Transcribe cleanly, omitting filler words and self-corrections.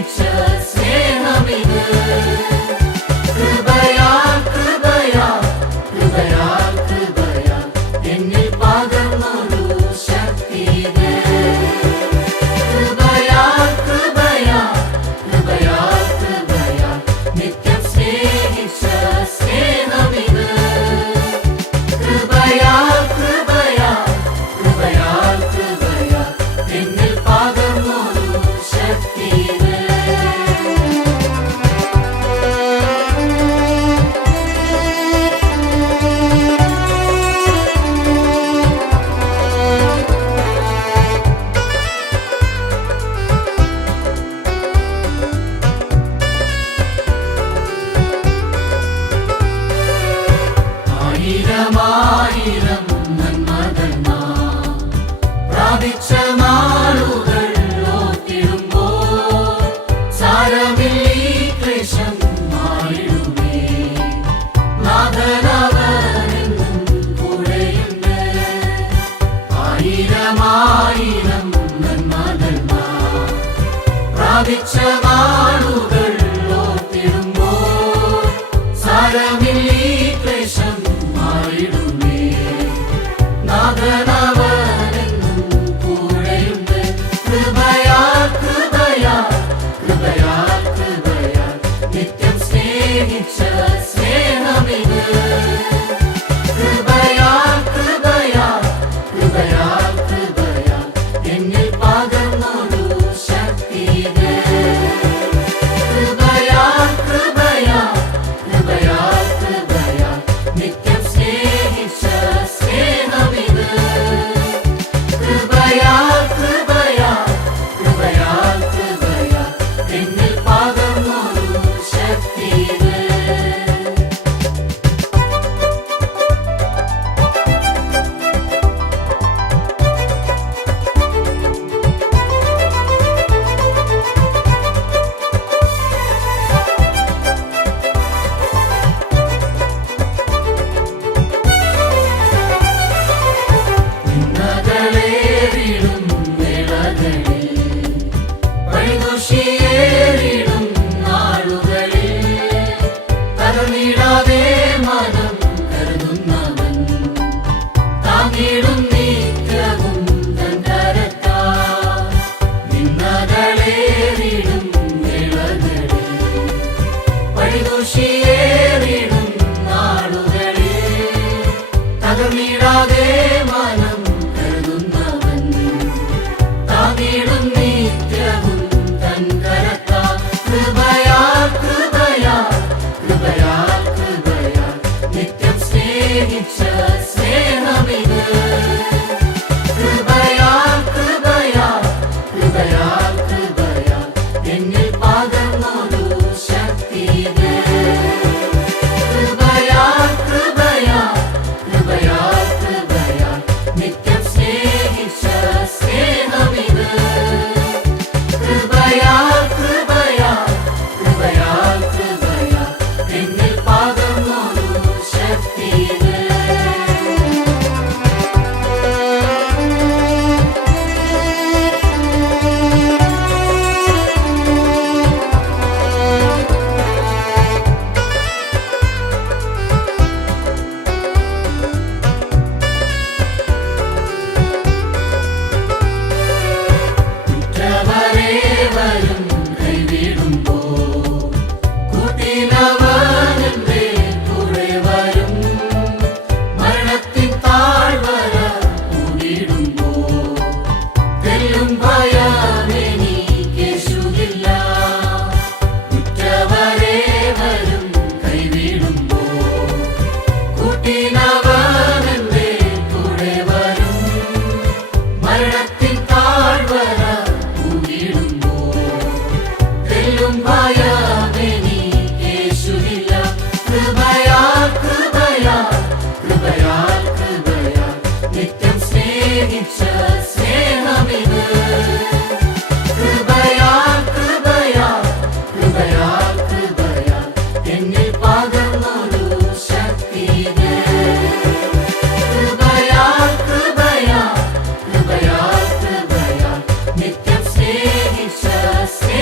സ്നേഹിച്ച സ്നേഹമിത്. കൃപയാൽ കൃപയാൽ കൃപയാൽ കൃപയാൽ എന്നിൽ പകർന്നൊരു ശക്തിത്. കൃപയാൽ കൃപയാൽ കൃപയാൽ കൃപയാൽ നിത്യം സ്നേഹിച്ച സ്നേഹമിത്. കൃപയാൽ കൃപയാൽ കൃപയാൽ കൃപയാൽ എന്നിൽ പകർന്നൊരു ശക്തിത്. ആയിരമായിരം നന്മകൾ നാം പ്രാപിച്ച നാളുകൾ ഓർത്തിടുമ്പോൾ സാരമില്ല ഈ ക്ലേശം മാറിടുമേ. നാഥനവനെന്നും കൂടെയുണ്ട്. ആയിരമായിരം നന്മകൾ നാം പ്രാപിച്ച നാളുകൾ ഓർത്തിടുമ്പോൾ സാരമില്ല ഈ ക്ലേശം മാറിടുമേ. നാഥനവനെന്നും കൂടെയുണ്ട്. കൃപയാൽ കൃപയാൽ കൃപയാൽ കൃപയാൽ നിത്യം സ്നേഹിച്ച സ്നേഹമിത്. കൃപയാൽ കൃപയാൽ കൃപയാൽ കൃപയാൽ എന്നിൽ പകർന്നൊരു ശക്തിത്. കൃപയാൽ കൃപയാൽ കൃപയാൽ കൃപയാൽ നിത്യം സ്നേഹിച്ച സ്നേഹമിത്. കൃപയാൽ കൃപയാൽ കൃപയാൽ കൃപയാൽ എന്നിൽ പകർന്നൊരു ശക്തിത്. നിന്നകളേറിടും വേളകളിൽ വഴിദോഷിയേറിടും നാളുകളിൽ തകർന്നിടാതെ മനം കരുതുന്നവൻ താങ്ങിടും നിത്യവും തൻ കരത്താൽ. നിന്നകളേറിടും വേളകളിൽ വഴിദോഷിയേറിടും നാളുകളിൽ തകർന്നിടാതെ മനം കരുതുന്നവൻ താങ്ങിടും നിത്യവും തൻ കരത്താൽ. കൃപയാൽ കൃപയാൽ കൃപയാൽ കൃപയാൽ നിത്യം സ്നേഹിച്ച സ്നേഹമിത്. കൃപയാൽ കൃപയാൽ കൃപയാൽ കൃപയാൽ എന്നിൽ പകർന്നൊരു ശക്തിത്. കൃപയാൽ കൃപയാൽ കൃപയാൽ കൃപയാൽ നിത്യം സ്നേഹിച്ച സ്നേഹമിത്. കൃപയാൽ കൃപയാൽ കൃപയാൽ കൃപയാൽ എന്നിൽ പകർന്നൊരു ശക്തിത്. ഉറ്റവരേവരും കൈവിടുമ്പോൾ കൂട്ടിനവൻ എൻ്റെ കൂടെ വരും. മരണത്തിൻ താഴ്വര കൂടിടുമ്പോൾ തെല്ലും ഭയമെനിക്കേശുകില്ല. ഉറ്റവരേവരും കൈവിടുമ്പോൾ കൂട്ടിനവൻ എൻ്റെ കൂടെ വരും. മരണത്തിൻ താഴ്വര കൂടിടുമ്പോൾ തെല്ലും ഭയമെനിക്കേശുകില്ല. കൃപയാൽ കൃപയാൽ കൃപയാൽ കൃപയാൽ നിത്യം സ്നേഹിച്ച സ്നേഹമിത്. കൃപയാൽ കൃപയാൽ കൃപയാൽ കൃപയാൽ എന്നിൽ പകർന്നൊരു ശക്തിത്. കൃപയാൽ കൃപയാൽ കൃപയാൽ കൃപയാൽ നിത്യം സ്നേഹിച്ച സ്നേഹമിത്.